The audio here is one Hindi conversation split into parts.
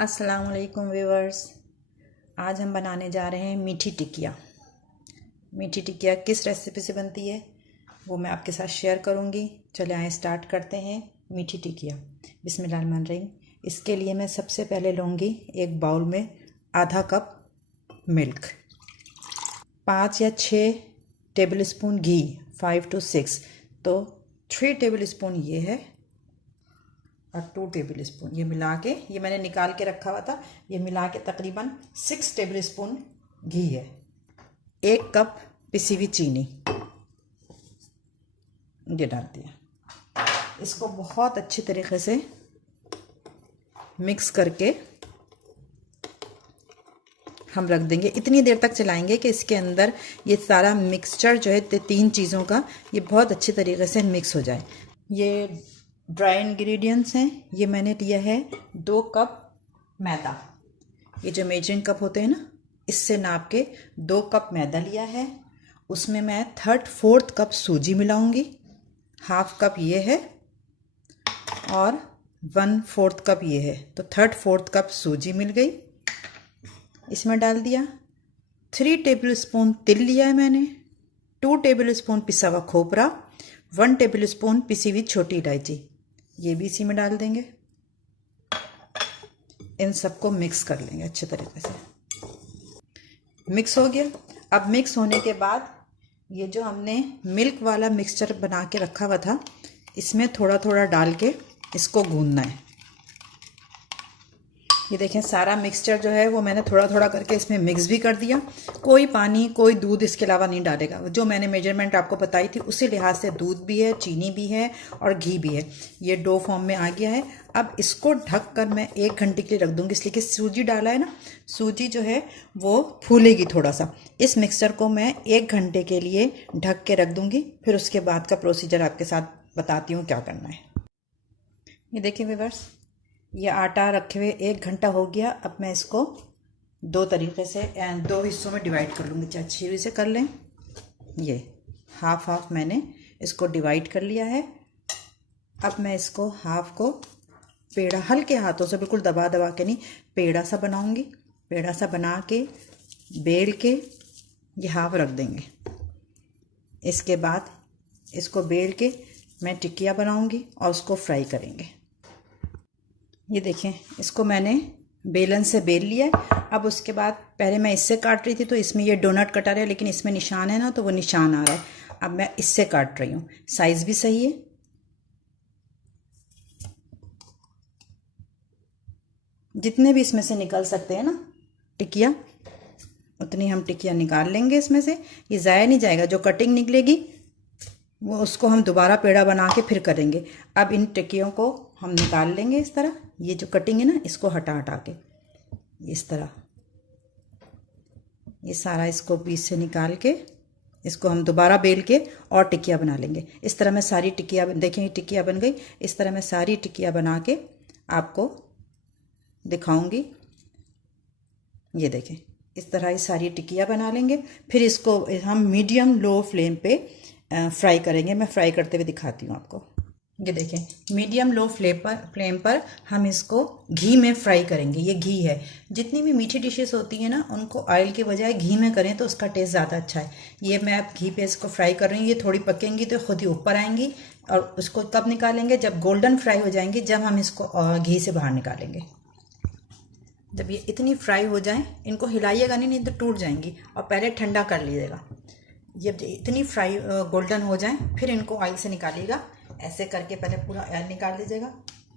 अस्सलाम वालेकुम व्यूअर्स। आज हम बनाने जा रहे हैं मीठी टिकिया। मीठी टिकिया किस रेसिपी से बनती है वो मैं आपके साथ शेयर करूंगी। चले आए स्टार्ट करते हैं मीठी टिकिया। बिस्मिल्लाहिर्रहमानिर्रहीम। इसके लिए मैं सबसे पहले लूँगी एक बाउल में आधा कप मिल्क, 5 या 6 टेबल स्पून घी, 5 to 6, तो 3 टेबल स्पून ये है और 2 टेबल स्पून ये मिला के, ये मैंने निकाल के रखा हुआ था, ये मिला के तकरीबन 6 टेबल स्पून घी है। 1 कप पिसी हुई चीनी ये डाल दिया। इसको बहुत अच्छी तरीके से मिक्स करके हम रख देंगे। इतनी देर तक चलाएंगे कि इसके अंदर ये सारा मिक्सचर जो है 3 चीज़ों का ये बहुत अच्छी तरीके से मिक्स हो जाए। ये ड्राई इंग्रेडिएंट्स हैं। ये मैंने लिया है 2 कप मैदा। ये जो मेजरिंग कप होते हैं ना, इससे नाप के 2 कप मैदा लिया है। उसमें मैं 3/4 कप सूजी मिलाऊंगी। 1/2 कप ये है और 1/4 कप ये है, तो 3/4 कप सूजी मिल गई। इसमें डाल दिया। 3 टेबल स्पून तिल लिया है मैंने, 2 टेबल स्पून पिसा हुआ खोपरा, 1 टेबल स्पून पिसी हुई छोटी इलायची, ये भी इसी में डाल देंगे। इन सबको मिक्स कर लेंगे अच्छे तरीके से। मिक्स हो गया। अब मिक्स होने के बाद ये जो हमने मिल्क वाला मिक्सचर बना के रखा हुआ था, इसमें थोड़ा थोड़ा डाल के इसको गूंदना है। ये देखें सारा मिक्सचर जो है वो मैंने थोड़ा थोड़ा करके इसमें मिक्स भी कर दिया। कोई पानी कोई दूध इसके अलावा नहीं डालेगा। जो मैंने मेजरमेंट आपको बताई थी उसी लिहाज से दूध भी है, चीनी भी है और घी भी है। ये डो फॉर्म में आ गया है। अब इसको ढक कर मैं 1 घंटे के लिए रख दूँगी, इसलिए कि सूजी डाला है ना, सूजी जो है वो फूलेगी थोड़ा सा। इस मिक्सचर को मैं 1 घंटे के लिए ढक के रख दूँगी। फिर उसके बाद का प्रोसीजर आपके साथ बताती हूँ क्या करना है। ये देखिए व्यूअर्स, ये आटा रखे हुए 1 घंटा हो गया। अब मैं इसको 2 तरीके से 2 हिस्सों में डिवाइड कर लूँगी, चाहे छुरी से कर लें। ये हाफ मैंने इसको डिवाइड कर लिया है। अब मैं इसको हाफ को पेड़ा हल्के हाथों से, बिल्कुल दबा दबा के नहीं, पेड़ा सा बनाऊँगी। पेड़ा सा बना के बेल के ये हाफ रख देंगे। इसके बाद इसको बेल के मैं टिकिया बनाऊँगी और उसको फ्राई करेंगे। ये देखें, इसको मैंने बेलन से बेल लिया है। अब उसके बाद पहले मैं इससे काट रही थी तो इसमें ये डोनट कटा रहा है, लेकिन इसमें निशान है ना, तो वो निशान आ रहा है। अब मैं इससे काट रही हूँ, साइज़ भी सही है। जितने भी इसमें से निकल सकते हैं ना टिकिया, उतनी हम टिकिया निकाल लेंगे इसमें से। ये ज़ाया नहीं जाएगा, जो कटिंग निकलेगी वो उसको हम दोबारा पेड़ा बना के फिर करेंगे। अब इन टिकियों को हम निकाल लेंगे इस तरह। ये जो कटिंग है ना, इसको हटा हटा के इस तरह ये सारा इसको पीस से निकाल के इसको हम दोबारा बेल के और टिकिया बना लेंगे। इस तरह मैं सारी टिकिया, देखें टिकिया बन गई। इस तरह मैं सारी टिकिया बना के आपको दिखाऊंगी। ये देखें, इस तरह ये सारी टिकिया बना लेंगे। फिर इसको हम मीडियम लो फ्लेम पे फ्राई करेंगे। मैं फ्राई करते हुए दिखाती हूँ आपको। ये देखें, मीडियम लो फ्लेम पर हम इसको घी में फ्राई करेंगे। ये घी है। जितनी भी मीठी डिशेस होती हैं ना, उनको ऑयल के बजाय घी में करें तो उसका टेस्ट ज़्यादा अच्छा है। ये मैं अब घी पे इसको फ्राई कर रही हूँ। ये थोड़ी पकेंगी तो खुद ही ऊपर आएंगी। और उसको कब निकालेंगे? जब गोल्डन फ्राई हो जाएंगी, जब हम इसको घी से बाहर निकालेंगे। जब ये इतनी फ्राई हो जाए, इनको हिलाइएगा नहीं तो टूट जाएंगी, और पहले ठंडा कर लीजिएगा। जब इतनी फ्राई गोल्डन हो जाए, फिर इनको ऑयल से निकालिएगा। ऐसे करके पहले पूरा ऑयल निकाल लीजिएगा।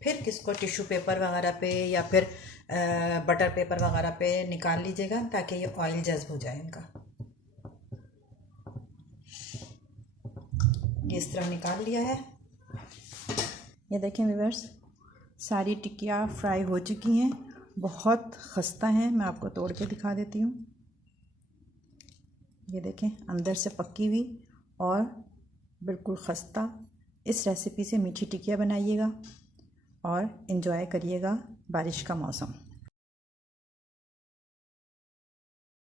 फिर किसको टिश्यू पेपर वगैरह पे या फिर बटर पेपर वगैरह पे निकाल लीजिएगा, ताकि ये ऑयल जज्ब हो जाए इनका। ये इस तरह निकाल लिया है। ये देखें व्यूअर्स, सारी टिकिया फ्राई हो चुकी हैं। बहुत खस्ता हैं। मैं आपको तोड़ के दिखा देती हूँ। ये देखें, अंदर से पकी हुई और बिल्कुल खस्ता। इस रेसिपी से मीठी टिकिया बनाइएगा और इन्जॉय करिएगा बारिश का मौसम।